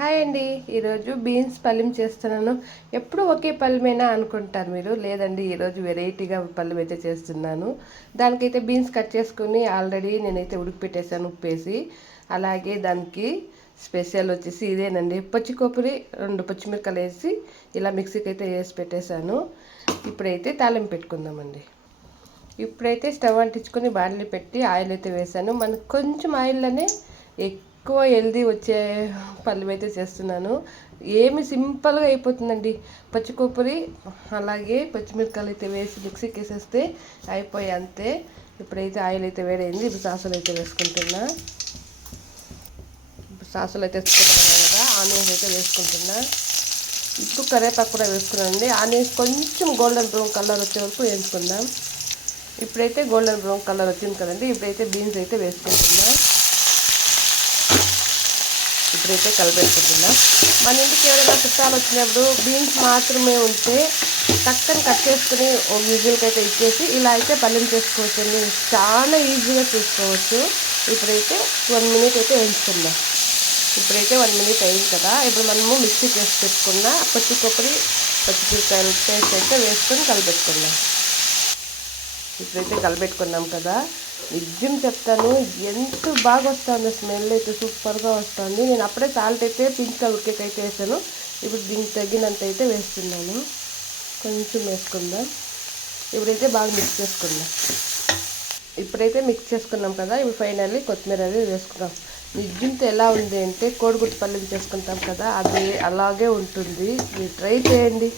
Hi అండి. ఈరోజు beans పల్లెం చేస్తున్నాను. ఎప్పుడు ఒకే పల్లెమేనా అనుకుంటారు మీరు? లేదండి ఈరోజు వెరైటీగా పల్లెం అయితే చేస్తున్నాను. దానికైతే బీన్స్ కట్ చేసుకుని ఆల్రెడీ నేనైతే ఉడికిపెట్టేసాను ఉప్పేసి. అలాగే దానికి స్పెషల్ వచ్చేసి ఇదేనండి. పచ్చి కొబ్బరి రెండు పచ్చిమిరకాయలు వేసి ఇలా మిక్సీకి అయితే వేసి పెట్టేశాను. ఇప్పుడైతే తాళం పెట్టుకుందామండి. ఇప్పుడైతే స్టవ్ అంటించుకొని బాండ్లీ పెట్టి ఆయిల్ అయితే వేసాను మనకు కొంచెం ఆయిల్లోనే ఎక్కువ హెల్దీ వచ్చే పళ్ళు అయితే చేస్తున్నాను. ఏమి సింపుల్గా అయిపోతుందండి. పచ్చి కొబ్బరి అలాగే పచ్చిమిరకాయలు అయితే వేసి మిక్సీకి వేసేస్తే అయిపోయి అంతే. ఇప్పుడైతే ఆయిల్ అయితే వేడైంది. ఇప్పుడు సాసులు అయితే వేసుకుంటున్నా. సాసులు అయితే వేసుకుంటున్నాను కదా ఆనియన్స్ అయితే వేసుకుంటున్నా. ఇప్పుడు కరివేపాకు కూడా వేసుకున్నానండి. ఆనియన్స్ కొంచెం గోల్డెన్ బ్రౌన్ కలర్ వచ్చే వరకు వేసుకుందాం ఇప్పుడైతే గోల్డెన్ బ్రౌన్ కలర్ వచ్చింది కదండి. ఇప్పుడైతే బీన్స్ అయితే వేసుకుంటున్నాను ఇప్పుడైతే కలిపెట్టుకుంటున్నా మన ఇంటికి ఎవరైనా చుట్టాలు వచ్చినప్పుడు బీన్స్ మాత్రమే ఉంటే టక్కని కట్ చేసుకుని ఒక అయితే ఇచ్చేసి ఇలా అయితే పల్లెం చేసుకోవచ్చండి. చాలా ఈజీగా చూసుకోవచ్చు. ఇప్పుడైతే వన్ మినిట్ అయితే వేయించుకుందాం. ఇప్పుడైతే వన్ మినిట్ అయింది కదా. ఇప్పుడు మనము మిక్సీ చేసి పెట్టుకున్న పచ్చి కొబ్బరి పచ్చిమిరకాయలు పేస్ట్ అయితే వేసుకొని కలిపెట్టుకుందాం. ఇప్పుడైతే కలిపెట్టుకున్నాం కదా. నిజం చెప్తాను ఎంత బాగా వస్తుంది స్మెల్ అయితే సూపర్గా వస్తుంది. నేను అప్పుడే సాల్ట్ అయితే పింక్ ఉడికేకైతే వేసాను. ఇప్పుడు దీనికి తగినంత అయితే వేస్తున్నాను. కొంచెం వేసుకుందాం. ఇప్పుడైతే బాగా మిక్స్ చేసుకుందాం. ఇప్పుడైతే మిక్స్ చేసుకున్నాం కదా ఇప్పుడు ఫైనల్లీ కొత్తిమీర అది వేసుకున్నాం నిజంతో ఎలా ఉంది అంటే కోడిగుడ్డు పల్లెలు చేసుకుంటాం కదా అది అలాగే ఉంటుంది. మీరు ట్రై చేయండి.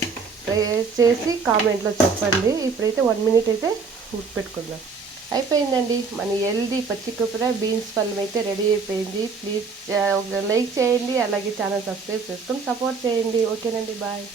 ట్రై చేసి కామెంట్లో చెప్పండి. ఇప్పుడైతే వన్ మినిట్ అయితే పెట్టుకుందాం. అయిపోయిందండి. మన హెల్దీ పచ్చి కొబ్బరి బీన్స్ పళ్ళం అయితే రెడీ అయిపోయింది. ప్లీజ్ ఒక లైక్ చేయండి. అలాగే ఛానల్ సబ్స్క్రైబ్ చేసుకొని సపోర్ట్ చేయండి. ఓకేనండి బాయ్.